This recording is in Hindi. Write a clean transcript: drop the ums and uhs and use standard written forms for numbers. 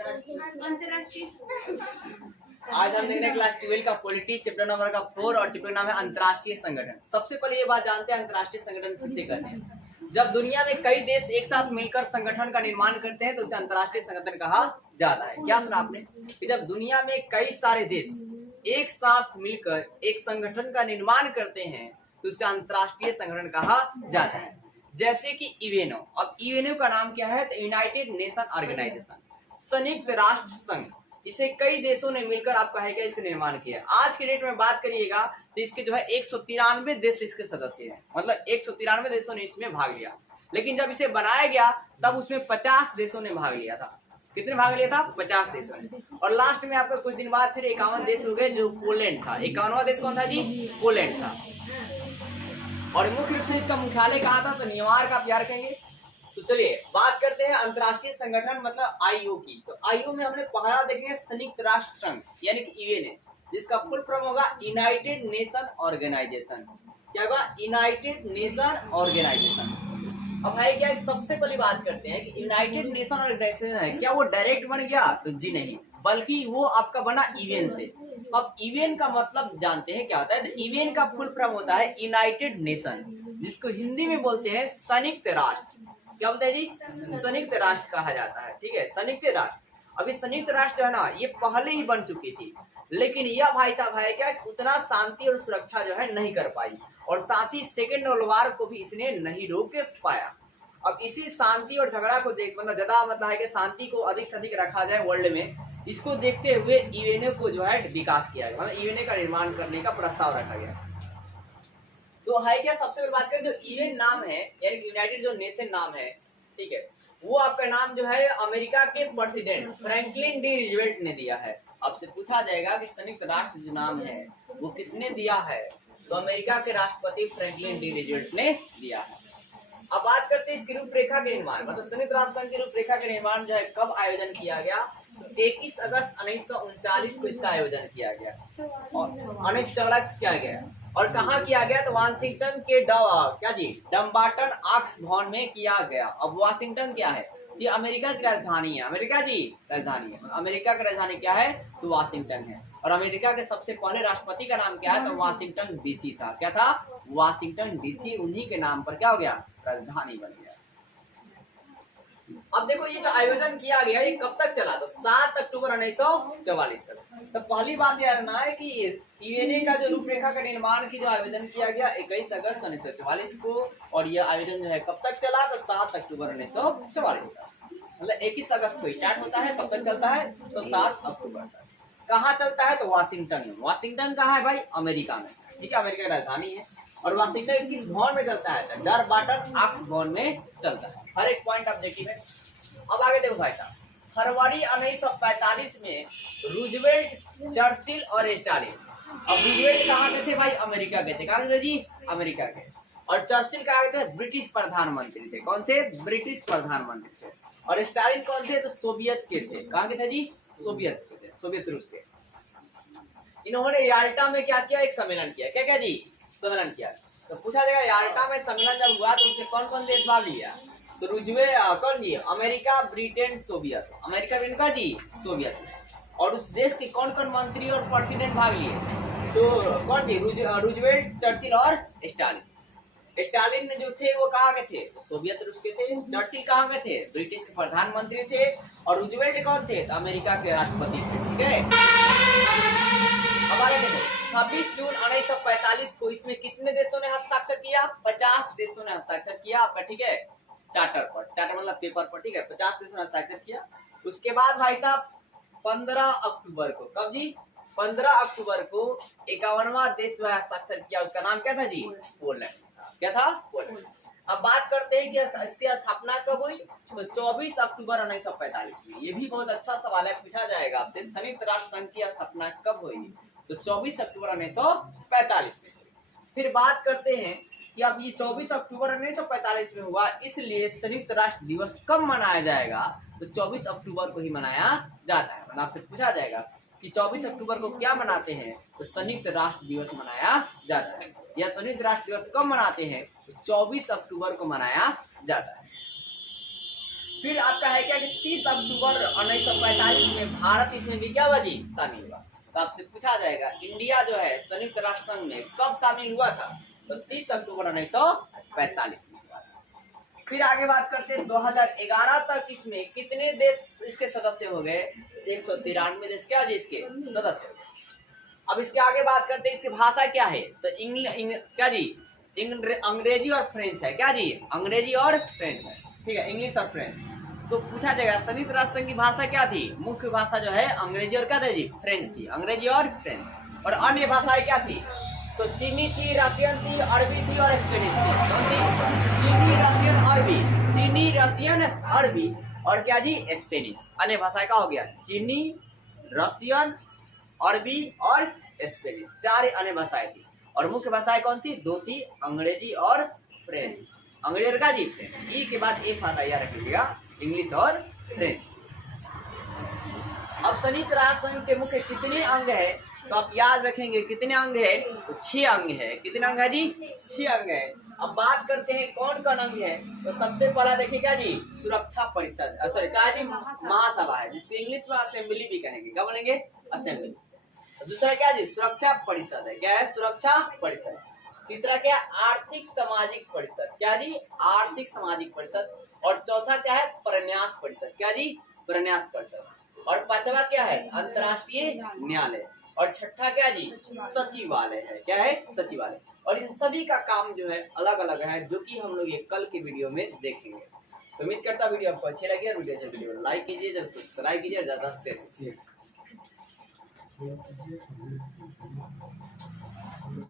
अंतर्राष्ट्रीय। आज हम देख रहे हैं क्लास 12 का पॉलिटिक्स चैप्टर नंबर का 4 और चैप्टर नाम है अंतर्राष्ट्रीय संगठन। सबसे पहले ये बात जानते हैं अंतर्राष्ट्रीय संगठन किसे कहते हैं। जब दुनिया में कई देश एक साथ मिलकर संगठन का निर्माण करते हैं तो उसे अंतर्राष्ट्रीय संगठन कहा जाता है। क्या सुना आपने कि जब दुनिया में कई सारे देश एक साथ मिलकर एक संगठन का निर्माण करते हैं तो उसे अंतर्राष्ट्रीय संगठन कहा जाता है। जैसे कि यूएनओ। अब यूएनओ का नाम क्या है तो यूनाइटेड नेशन ऑर्गेनाइजेशन, संयुक्त राष्ट्र संघ। इसे कई देशों ने मिलकर आप कहेगा इसका निर्माण किया। आज के डेट में बात करिएगा तो इसके जो है 193 देश इसके सदस्य हैं, मतलब 193 देशों ने इसमें भाग लिया। लेकिन जब इसे बनाया गया तब उसमें 50 देशों ने भाग लिया था। कितने भाग लिया था? 50 देशों ने। और लास्ट में आपका कुछ दिन बाद फिर 51 देश हो गए जो पोलैंड था। 51वां देश कौन था जी? पोलैंड था। और मुख्य रूप से इसका मुख्यालय कहाँ था तो न्यूयॉर्क आप याद रखेंगे। तो चलिए बात करते हैं अंतर्राष्ट्रीय संगठन मतलब आईओ की। तो आईओ में हमने पहला देखेंगे संयुक्त राष्ट्र संघ यानी कि यूएनए, जिसका फुल फॉर्म होगा यूनाइटेड नेशन ऑर्गेनाइजेशन। क्या होगा? United Nation Organization. अब है क्या, सबसे पहली बात करते हैं कि यूनाइटेड नेशन ऑर्गेनाइजेशन है क्या वो डायरेक्ट बन गया? तो जी नहीं, बल्कि वो आपका बना यूएन से। अब यूएन का मतलब जानते हैं क्या होता है? तो यूएन का फुल फॉर्म होता है यूनाइटेड नेशन, जिसको हिंदी में बोलते हैं संयुक्त राष्ट्र। क्या बोलते हैं जी? संयुक्त राष्ट्र कहा जाता है। ठीक है, संयुक्त राष्ट्र। अभी संयुक्त राष्ट्र है ना, ये पहले ही बन चुकी थी, लेकिन यह भाई साहब है क्या उतना शांति और सुरक्षा जो है नहीं कर पाई, और साथ ही सेकेंड वर्ल्ड वॉर को भी इसने नहीं रोक पाया। अब इसी शांति और झगड़ा को देख मतलब ज्यादा मतलब है कि शांति को अधिक से अधिक रखा जाए वर्ल्ड में, इसको देखते हुए यूएनए को जो है विकास किया गया, मतलब यूएनए का निर्माण करने का प्रस्ताव रखा गया। तो है क्या, सबसे पहले बात करें जो यूएन नाम है यानी यूनाइटेड जो नेशन नाम है, ठीक है, वो आपका नाम जो है अमेरिका के प्रेसिडेंट फ्रैंकलिन डी रूजवेल्ट ने दिया है। आपसे पूछा जाएगा कि संयुक्त राष्ट्र जो नाम है वो किसने दिया है, तो अमेरिका के राष्ट्रपति फ्रैंकलिन डी रूजवेल्ट ने दिया है। अब बात करते हैं इसकी रूपरेखा के निर्माण, मतलब संयुक्त राष्ट्र संघ की रूपरेखा के निर्माण जो है कब आयोजन किया गया, तो 21 अगस्त 1939 को इसका आयोजन किया गया और 1944 किया गया। और कहाँ किया गया तो वाशिंगटन के क्या जी डम्बार्टन ऑक्स भवन में किया गया। अब वाशिंगटन क्या है? ये अमेरिका की राजधानी है। अमेरिका जी राजधानी है, अमेरिका की राजधानी क्या है तो वाशिंगटन है। और अमेरिका के सबसे पहले राष्ट्रपति का नाम क्या है तो वाशिंगटन डीसी था। क्या था? Washington DC. उन्हीं के नाम पर क्या हो गया? राजधानी बन गया। अब देखो ये जो आयोजन किया गया ये कब तक चला, तो 7 अक्टूबर 1944 तक। तो पहली बात यह रहना है कि यूएनए का जो रूपरेखा का निर्माण की जो आयोजन किया गया 21 अगस्त 1944 को, और यह आयोजन जो है कब तक चला तो 7 अक्टूबर 1944 तक। मतलब 21 अगस्त को स्टार्ट होता है, कब तक चलता है तो 7 अक्टूबर तक। कहाँ चलता है तो वाशिंगटन में। वाशिंगटन कहाँ है भाई? अमेरिका में। ठीक है, अमेरिका की राजधानी है। और वाशिंगटन किस भवन में चलता है? डम्बार्टन ऑक्स भवन में चलता है। हर एक पॉइंट आप देखिए। अब आगे देखो भाई साहब, फरवरी 1945 में रूजवेल्ट, चर्चिल और स्टालिन। अब रूजवेल्ट कहाँ के थे भाई? अमेरिका के थे। कहाँ थे जी? अमेरिका के। और चर्चिल कहाँ के थे? ब्रिटिश प्रधानमंत्री थे। कौन थे? ब्रिटिश प्रधानमंत्री थे। और स्टालिन कौन थे? तो सोवियत के थे। कहाँ के थे जी? सोवियत के थे, सोवियत रूस के। इन्होंने याल्टा में क्या किया? एक सम्मेलन किया। क्या क्या जी? सम्मेलन किया। तो पूछा जाएगा याल्टा में सम्मेलन जब हुआ तो उसमें कौन कौन देश भाग लिया? तो रूजवेल्ट कौन जी? America, Britain, Soviet. America, Britain का जी सोवियत। और उस देश के कौन कौन मंत्री और प्रेसिडेंट भाग लिए? तो कौन जी? रूजवेल्ट, चर्चिल और स्टालिन। स्टालिन ने जो थे वो कहाँ के थे? तो सोवियत रूस के थे। चर्चिल कहाँ के थे? ब्रिटिश के प्रधानमंत्री थे। और रूजवेल्ट कौन थे? तो अमेरिका के राष्ट्रपति थे। ठीक है, अब आगे देखो 26 जून 1945 को इसमें कितने देशों ने हस्ताक्षर किया? 50 देशों ने हस्ताक्षर किया आपका। ठीक है, चार्टर पर, चार्टर मतलब पेपर पर। ठीक है, 50 देशों ने हस्ताक्षर किया। उसके बाद भाई साहब 15 अक्टूबर को, कब जी? 15 अक्टूबर को 51वां देश जो है हस्ताक्षर किया, उसका नाम क्या था जी? पोलैंड। क्या था? पोलैंड। अब बात करते हैं कि इसकी स्थापना कब हुई, तो 24 अक्टूबर 1945 में। ये भी बहुत अच्छा सवाल है, पूछा जाएगा आपसे, संयुक्त राष्ट्र संघ की स्थापना कब हुई, तो 24 अक्टूबर 1945 में। फिर बात करते हैं कि अब ये 24 अक्टूबर 1945 में हुआ, इसलिए संयुक्त राष्ट्र दिवस कब मनाया जाएगा, तो 24 अक्टूबर को ही मनाया जाता है। मतलब आपसे पूछा जाएगा कि 24 अक्टूबर को क्या मनाते हैं, तो संयुक्त राष्ट्र दिवस मनाया जाता है। यह संयुक्त राष्ट्र दिवस कब मनाते हैं, तो 24 अक्टूबर को मनाया जाता है। फिर आपका है क्या कि 30 अक्टूबर 1945 में भारत इसमें भी क्या हुआ जी, शामिल हुआ। तो आपसे पूछा जाएगा इंडिया जो है संयुक्त राष्ट्र संघ में कब शामिल हुआ था, तो 30 अक्टूबर 1945 में हुआ था। फिर आगे बात करते हैं 2011 तक इसमें कितने देश इसके सदस्य हो गए, 193 देश क्या जी इसके सदस्य हो गए। अब इसके आगे बात करते हैं इसकी भाषा क्या है, तो क्या जी अंग्रेजी और फ्रेंच है, क्या जी अंग्रेजी और फ्रेंच है, ठीक है, इंग्लिश और फ्रेंच। तो पूछा जाएगा संयुक्त राष्ट्र संघ की भाषा क्या थी, मुख्य भाषा जो है अंग्रेजी और क्या था जी फ्रेंच थी, अंग्रेजी और फ्रेंच। और अन्य भाषाएं क्या थी, तो चीनी थी, रशियन थी, अरबी थी और स्पेनिश थी। कौन थी, चीनी रशियन अरबी, चीनी रशियन अरबी और क्या जी स्पेनिश। अन्य भाषाएं का हो गया चीनी, रशियन, अरबी और स्पेनिश, 4 अन्य भाषाएं थी। और मुख्य भाषाएं कौन थी, 2 थी, अंग्रेजी और फ्रेंच। अंग्रेजी और क्या जी फ्रेंच। ई के बाद एक भाषा याद रखिएगा, इंग्लिश और फ्रेंच। अब संयुक्त राष्ट्र संघ के मुख्य कितने अंग है, तो आप याद रखेंगे कितने अंग है, तो 6 अंग है। कितने अंग है जी, 6 अंग है। अब बात करते हैं कौन कौन अंग है, तो सबसे पहला देखिए क्या जी सुरक्षा परिषद, सॉरी क्या जी महासभा है, जिसको इंग्लिश में असेंबली भी कहेंगे, क्या बोलेंगे असेंबली। दूसरा क्या जी सुरक्षा परिषद है, क्या है सुरक्षा परिषद। तीसरा क्या आर्थिक सामाजिक परिषद, क्या जी आर्थिक सामाजिक परिषद। और चौथा क्या है प्रन्यास परिषद, क्या जी प्रन्यास परिषद। और पांचवा क्या है अंतर्राष्ट्रीय न्यायालय। और छठा क्या जी सचिवालय है, क्या है सचिवालय। और इन सभी का काम जो है अलग अलग है, जो कि हम लोग ये कल के वीडियो में देखेंगे। तो उम्मीद करता वीडियो आपको अच्छी लगी, और वीडियो को लाइक कीजिए, सब्सक्राइब कीजिए और ज्यादा शेयर कीजिए।